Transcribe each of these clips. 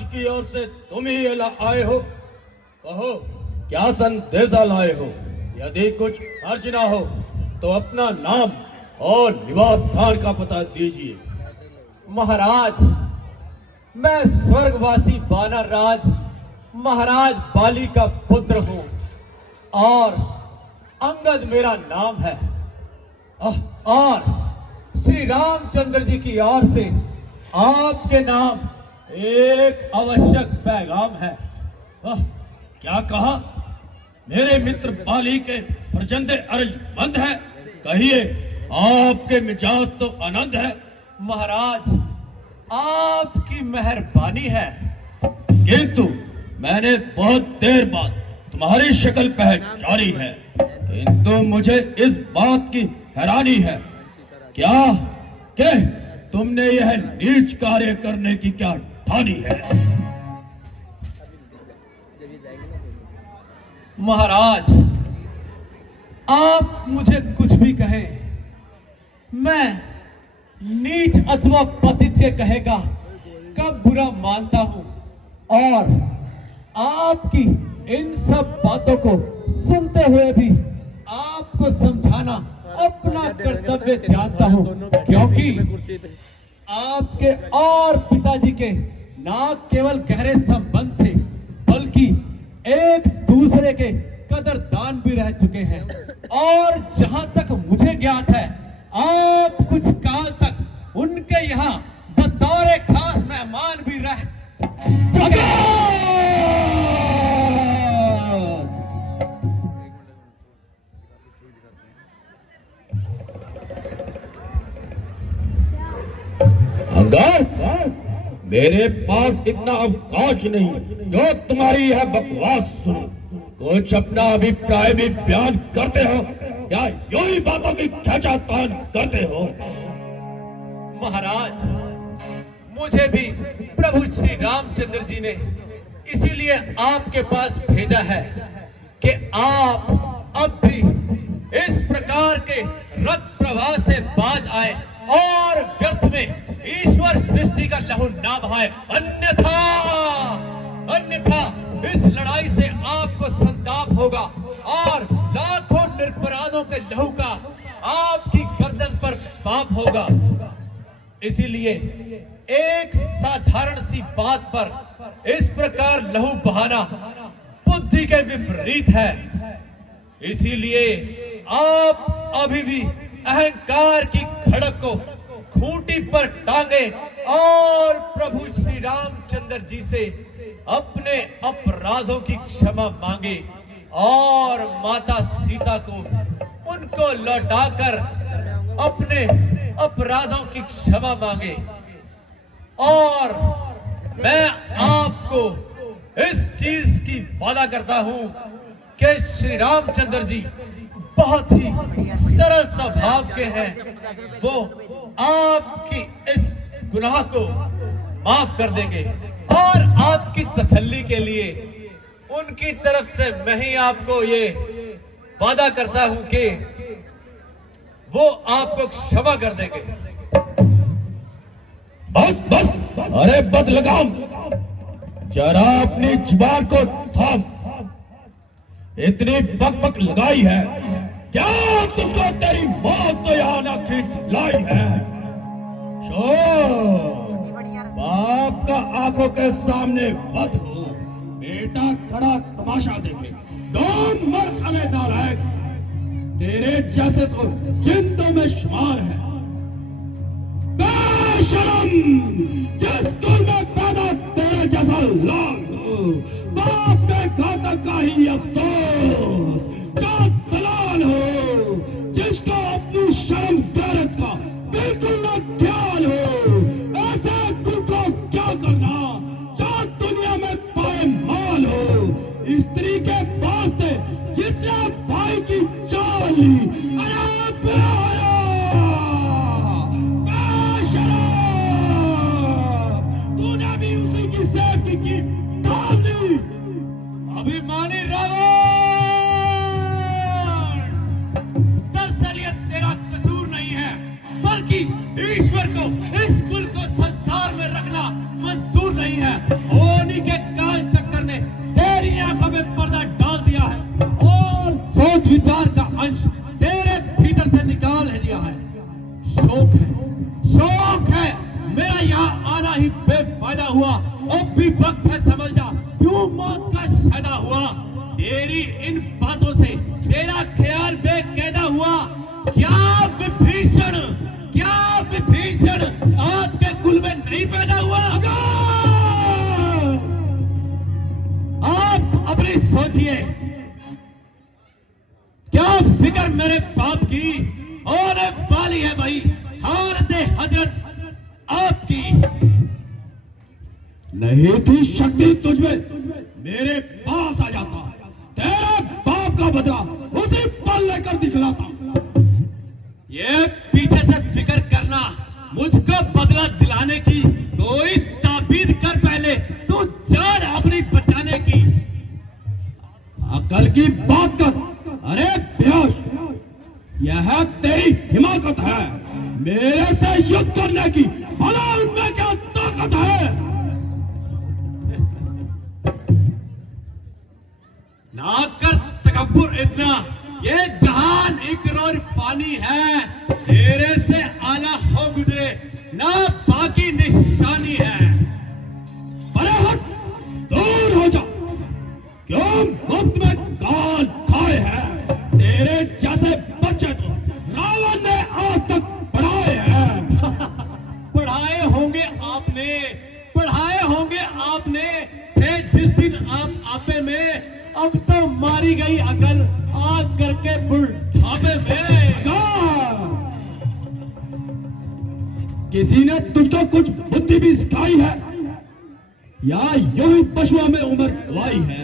महाराज की ओर से तुम ही आए हो। कहो क्या संदेशा लाए हो। यदि कुछ अर्ज ना हो तो अपना नाम और निवास स्थान का पता दीजिए। महाराज, मैं स्वर्गवासी वानर राज महाराज बाली का पुत्र हूं और अंगद मेरा नाम है। और श्री रामचंद्र जी की ओर से आपके नाम एक आवश्यक पैगाम है। क्या कहा? मेरे मित्र बाली के प्रचंड अर्जमंद है। कहिए, आपके मिजाज तो आनंद है। महाराज, आपकी मेहरबानी है। किंतु मैंने बहुत देर बाद तुम्हारी शक्ल पहचानी है, किंतु मुझे इस बात की हैरानी है क्या कि तुमने यह नीच कार्य करने की क्या ठानी है। महाराज, आप मुझे कुछ भी कहें, मैं नीच अथवा पतित के कहेगा कब बुरा मानता हूं और आपकी इन सब बातों को सुनते हुए भी आपको समझाना अपना कर्तव्य जानता हूं, क्योंकि आपके और पिताजी के न केवल गहरे संबंध थे बल्कि एक दूसरे के कदरदान भी रह चुके हैं। और जहां तक मुझे ज्ञात है, आप कुछ काल तक उनके यहाँ बतौर खास मेहमान भी रह चुके हैं। मेरे पास इतना अवकाश नहीं जो तुम्हारी यह बकवास सुनो। कुछ अपना अभिप्राय भी बयान करते हो या यूं ही बातों की खींचातान करते हो। महाराज, मुझे भी प्रभु श्री रामचंद्र जी ने इसीलिए आपके पास भेजा है कि आप अब भी इस प्रकार के रक्त प्रवाह से बाज आए और व्यर्थ में ईश्वर सृष्टि का लहू ना बहाए। अन्यथा इस लड़ाई से आपको संताप होगा और लाखों निरपराधों के लहू का आपकी गर्दन पर पाप होगा। इसीलिए एक साधारण सी बात पर इस प्रकार लहू बहाना बुद्धि के विपरीत है। इसीलिए आप अभी भी अहंकार की खड़क को खूंटी पर टांगे और प्रभु श्री रामचंद्र जी से अपने अपराधों की क्षमा मांगे और माता सीता को उनको लौटाकर अपने अपराधों की क्षमा मांगे। और मैं आपको इस चीज की वादा करता हूं कि श्री रामचंद्र जी बहुत ही सरल स्वभाव के हैं। वो आपकी इस गुनाह को माफ कर देंगे और आपकी तसल्ली के लिए उनकी तरफ से मैं ही आपको ये वादा करता हूं कि वो आपको क्षमा कर देंगे। बस बस, अरे बदलगाम, जरा अपनी जुबान को थाम। इतनी बकबक लगाई है क्या तुझको तेरी मौत तो यहाँ ना खींच लाई है। बाप का आंखों के सामने मत हो, बेटा खड़ा तमाशा देखे। डोंट मर अरे नालायक, तेरे जैसे तो जिंदों में शुमार है। बेशरम, जिस कुल में पैदा तेरे जैसा लाल हो, बाप के घातक का ही अफसोस। जो दलाल हो, जिसको अपनी शर्म गैरत का बिल्कुल न ख्याल हो, ऐसे कुल को क्या करना जो दुनिया में पाए माल हो। स्त्री के वास्ते जिसने भाई की जान ली, अरे बेहया, बेशरम, तूने भी उसी की सेवकी की ढाल दी। अभिमानी रावण, दरअसल क्षेत्र से निकाल दिया है। शौक है मेरा यहाँ आना ही बेफायदा हुआ। अब भी वक्त है समझ जा, क्यों मौत का शायदा हुआ। तेरी इन बातों से तेरा ख्याल बेकायदा हुआ। क्या विभीषण आज के कुल में नहीं पैदा हुआ। आप अपनी सोचिए, क्या फिक्र मेरे बाप की होने वाली है भाई। हालत हजरत आपकी नहीं थी शक्ति तुझमें, मेरे पास आ जाता, तेरे बाप का बदला उसी पल लेकर दिखलाता। ये पीछे से फिक्र करना, मुझको बदला दिलाने की कोई ताबीद कर पहले, तू जान अपनी बचाने की। अकल की बात कर। अरे बेहोश, यह तेरी हिमाकत है मेरे से युद्ध करने की, भला उनमें क्या ताकत है। ना कर तकब्बुर इतना, ये जहान एक रोज पानी है, तेरे से आला हो गुजरे ना बाकी निशानी है। अरे हट, दूर हो जा, क्यों मुफ्त में गाल खाए हैं। तेरे जैसे बच्चे तो रावण ने आज तक पढ़ाए हैं। पढ़ाए होंगे आपने, फिर जिस दिन आप आपे में, अब तो मारी गई अकल आग करके बुढ़ापे में। किसी ने तुझको कुछ बुद्धि भी सिखाई है या यूं ही पशुओं में उम्र लाई है।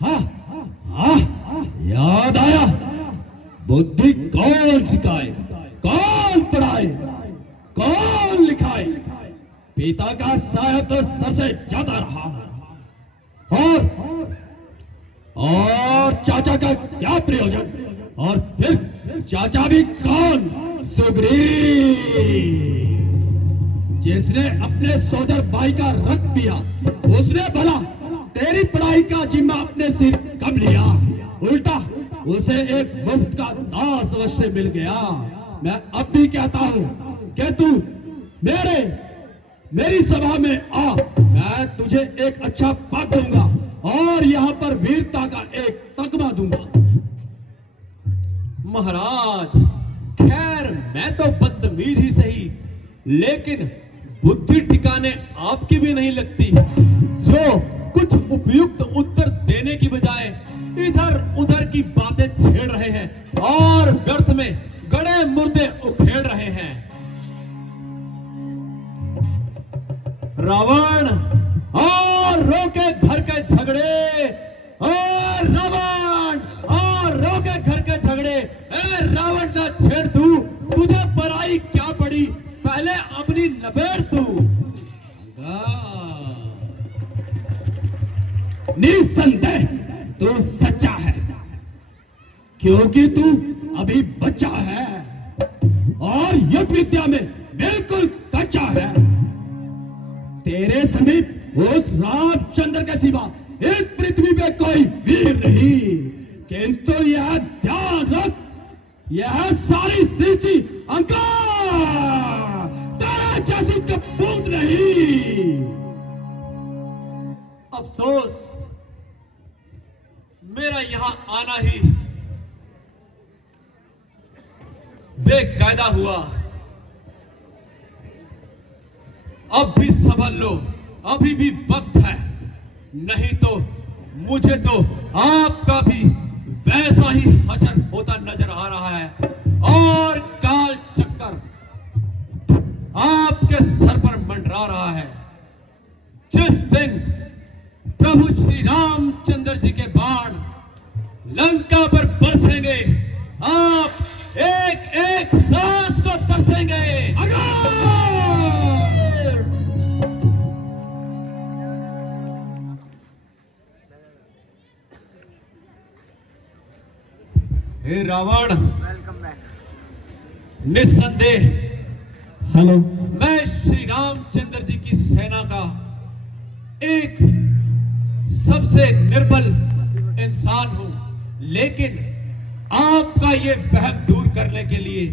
हाँ, याद आया, बुद्धि कौन सिखाए, कौन पढ़ाए, कौन लिखाए। पिता का साया तो सबसे ज्यादा रहा है, और चाचा का क्या प्रयोजन। और फिर चाचा भी कौन, सुग्रीव, जिसने अपने सोदर भाई का रक्त पिया, उसने भला तेरी पढ़ाई का जिम्मा अपने सिर कब लिया। उल्टा उसे एक मुफ्त का दास अवश्य मिल गया। मैं अब भी कहता हूं कि तू मेरी सभा में आ, मैं तुझे एक अच्छा पद दूंगा और यहां पर वीरता का एक तगमा दूंगा। महाराज, खैर मैं तो बदतमीज ही सही, लेकिन बुद्धि ठिकाने आपकी भी नहीं लगती, जो कुछ उपयुक्त उत्तर देने की बजाय इधर उधर की बातें छेड़ रहे हैं और व्यर्थ में गड़े मुर्दे उखेड़ रहे हैं। रावण और रोके घर के झगड़े, और रावण और रोके घर के झगड़े। ए रावण का छेड़ तू, तुझे पराई क्या पड़ी, पहले अपनी नबेड़ तू। निसंदेह तू सच्चा है, क्योंकि तू अभी बच्चा है और युद्ध विद्या में बिल्कुल कच्चा है। तेरे समीप उस रामचंद्र के सिवा इस पृथ्वी पे कोई वीर नहीं, किंतु यह ध्यान रख, यह सारी सृष्टि अंकार तेरे जैसी कपूत नहीं। अफसोस, मेरा यहां आना ही बेकायदा हुआ। अब भी संभल लो, अभी भी वक्त है, नहीं तो मुझे तो आपका भी वैसा ही हजर होता नजर आ रहा है और काल चक्कर आपके सर पर मंडरा रहा है। जिस दिन प्रभु श्री रामचंद्र जी के बाण लंका पर बरसेंगे, आप एक एक सांस को तरसेंगे। हे रावण, निस्संदेह हेलो, मैं श्री रामचंद्र जी की सेना का एक सबसे निर्बल इंसान हूं, लेकिन आपका ये वहम दूर करने के लिए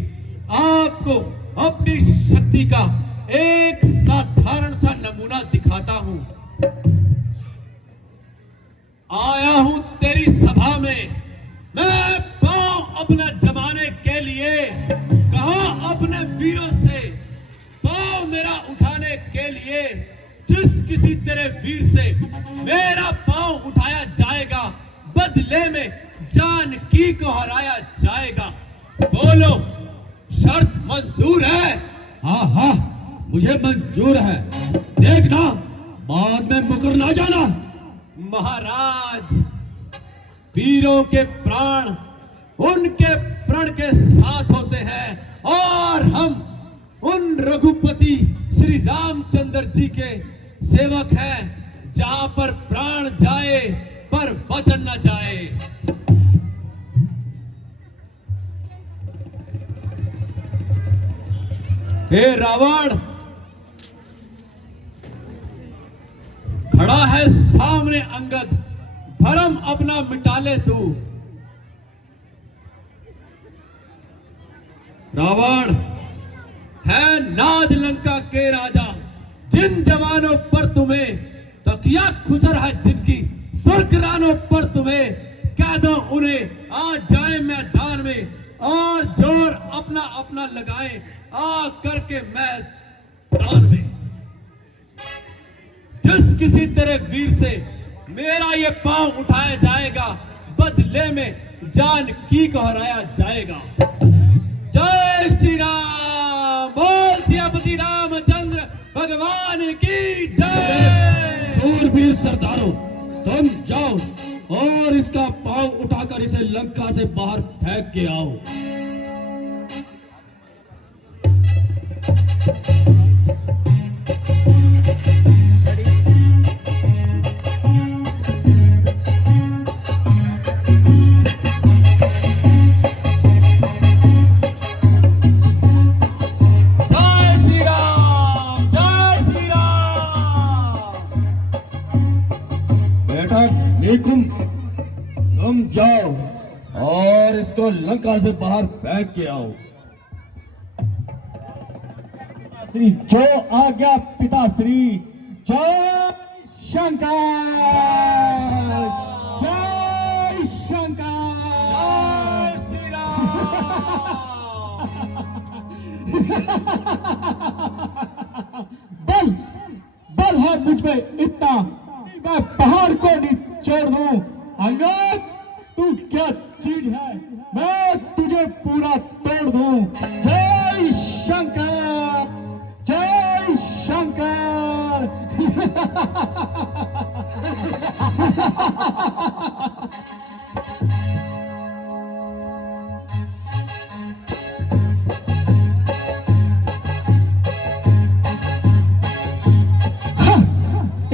आपको अपनी शक्ति का एक साधारण सा नमूना दिखाता हूं। आया हूं तेरी सभा में, मैं पांव अपना जमाने के लिए, कहा अपने वीरों से पांव मेरा उठाने के लिए। जिस किसी तेरे वीर से मेरा पांव उठाया जाएगा, बदले में जानकी को हराया जाएगा। बोलो, शर्त मंजूर है? हाँ हाँ, मुझे मंजूर है। देखना, बाद में मुकर ना जाना। महाराज, वीरों के प्राण उनके प्रण के साथ होते हैं और हम उन रघुपति श्री रामचंद्र जी के सेवक हैं। जहां पर प्राण जाए पर वचन न जाए। हे रावण, खड़ा है सामने अंगद, भरम अपना मिटा ले तू। रावण है नाज लंका के राजा, जिन जवानों पर तुम्हें तकिया खुसर है, जिनकी सुर्खरानों पर तुम्हें कह दो उन्हें आ जाए मैदान में और जोर अपना अपना लगाए आ करके मैदान में। जिस किसी तेरे वीर से मेरा ये पांव उठाया जाएगा, बदले में जानकी को हराया जाएगा। जय श्री राम, बोल सियापति रामचंद्र भगवान की जय। सूरवीर सरदारों, तुम जाओ और इसका पांव उठाकर इसे लंका से बाहर फेंक के आओ। तुम जाओ और इसको लंका से बाहर फेंक के आओ। श्री जो आज्ञा पिताश्री। जय शंकर, जय शंकर, जय श्री राम। बल बल है मुझ में इतना, मैं पहाड़ को निचोड़ दूं। अंगद, तू क्या चीज है, मैं तुझे पूरा तोड़ दूं। जय शंकर, जय शंकर।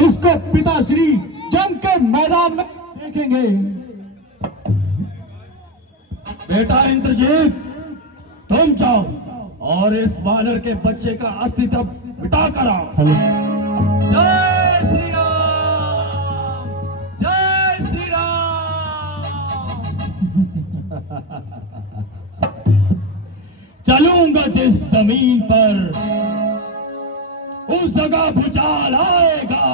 इसको पिताश्री जंग के मैदान में देखेंगे। बेटा इंद्रजीत, तुम जाओ और इस बानर के बच्चे का अस्तित्व मिटा कर आओ। जय श्री राम, जय श्री राम। चलूंगा जिस जमीन पर, उस जगह भूचाल आएगा।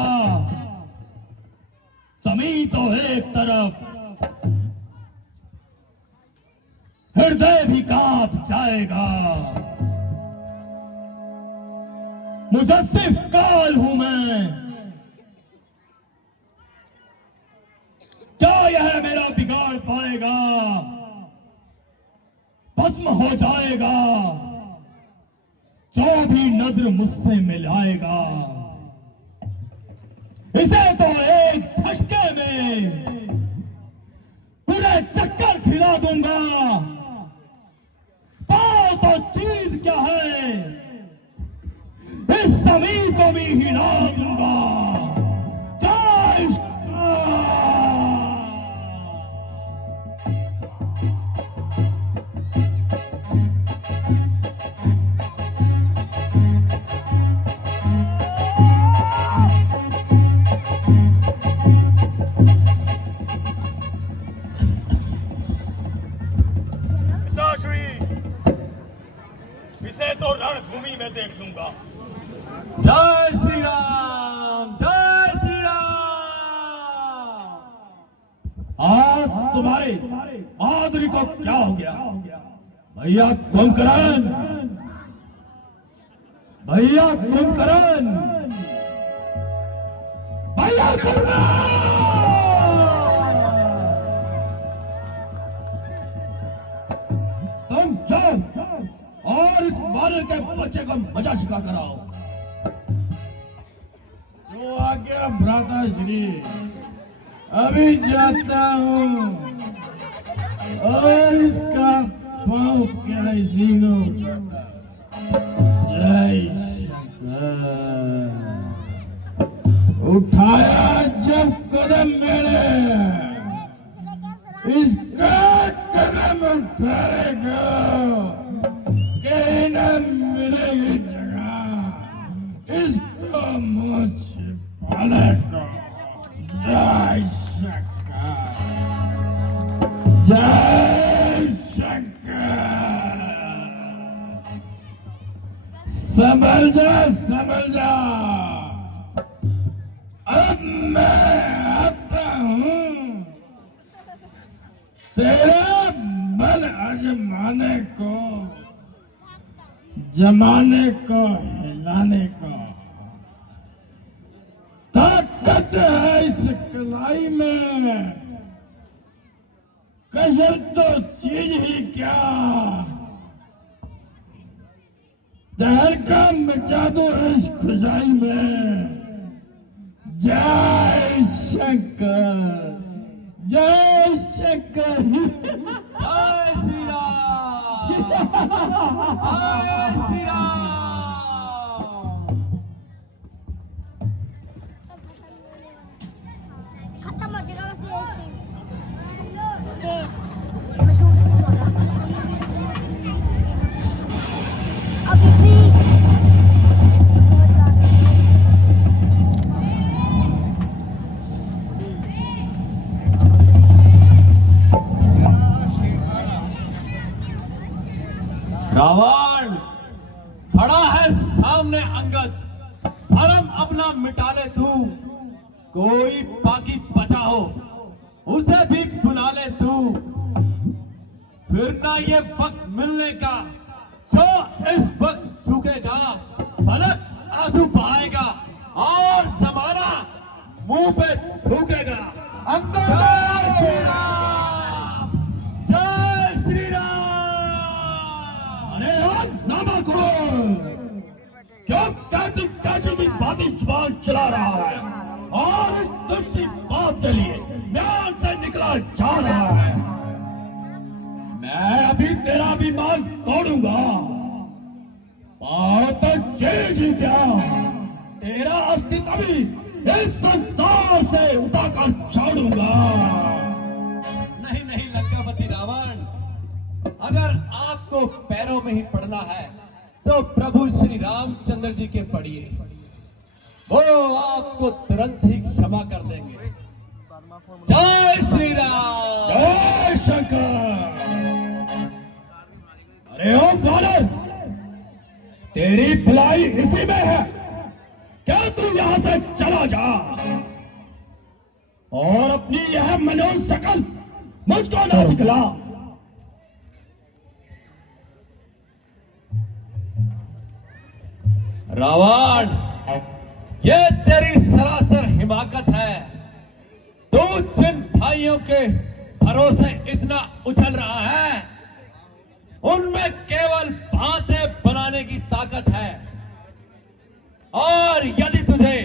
जमीन तो एक तरफ, हृदय भी कांप जाएगा। मुजस्सिफ काल हूं मैं, क्या यह मेरा बिगाड़ पाएगा? भस्म हो जाएगा जो भी नजर मुझसे मिलाएगा। इसे तो एक झटके में पूरे चक्कर खिला दूंगा। पाओ तो चीज क्या है, इस जमीन को भी हिला दूंगा। जय श्री राम। तो रणभूमि में देख लूंगा। जय श्री राम, जय श्री राम। आज तुम्हारे बहादुरी को क्या हो गया? भैया कुंभकर्ण, भैया कुंभकर्ण, भैया कुंभकर्ण! तुम जाओ और इस बानर के बच्चे को मजा सिखा कर आओ। जो आज्ञा भ्राता श्री, अभी जाता हूँ और इसका पाँव क्या इसी को उठाता। जय शंकर। उठाया जब कदम मेरे, इसका कदम उठाएगा कहीं न मिलेगी जगह, इसको मुझे पालेगा। जय शंकर, जय शंकर। समझ जा, अब मैं आता हूँ तेरा बल आजमाने को, जमाने को हिलाने को। ताकत है इस कलाई में, कसर तो चीज ही क्या, जहर का मिटा दो इस खुदाई में। जय शंकर, जय शंकर। जय श्री राम, जय श्री राम। खत्म हो जाएगा बस अभी भी रावण खड़ा है सामने अंगद, धर्म अपना मिटा ले तू। कोई बाकी बचा हो उसे भी बुला ले तू। फिर ना ये वक्त मिलने का जो इस वक्त झुकेगा, फलक आंसू बहाएगा और जमाना मुंह पे थूकेगा। जय श्री राम, जय श्री राम। अरे नामा को क्यों कैसी की बातें जुबान चला रहा है और इस दूसरी बात के लिए ध्यान से निकला जा रहा है। मैं अभी तेरा अभिमान तोड़ूंगा और तो जेल जी क्या, तेरा अस्तित्व भी इस संसार से उठाकर छोड़ूंगा। नहीं नहीं लंकापति रावण, अगर आपको पैरों में ही पड़ना है तो प्रभु श्री रामचंद्र जी के पड़िए, वो आपको तुरंत ही क्षमा कर देंगे। जय श्री राम, जय शंकर। अरे ओ बालक, तेरी भलाई इसी में है, क्या तू यहां से चला जा और अपनी यह मनोज शकल मुझको ना दिखला। रावण, ये तेरी सरासर हिमाकत है। तू जिन भाइयों के भरोसे इतना उछल रहा है, उनमें केवल बातें बनाने की ताकत है। और यदि तुझे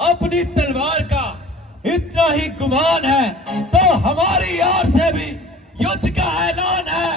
अपनी तलवार का इतना ही गुमान है तो हमारी ओर से भी युद्ध का ऐलान है।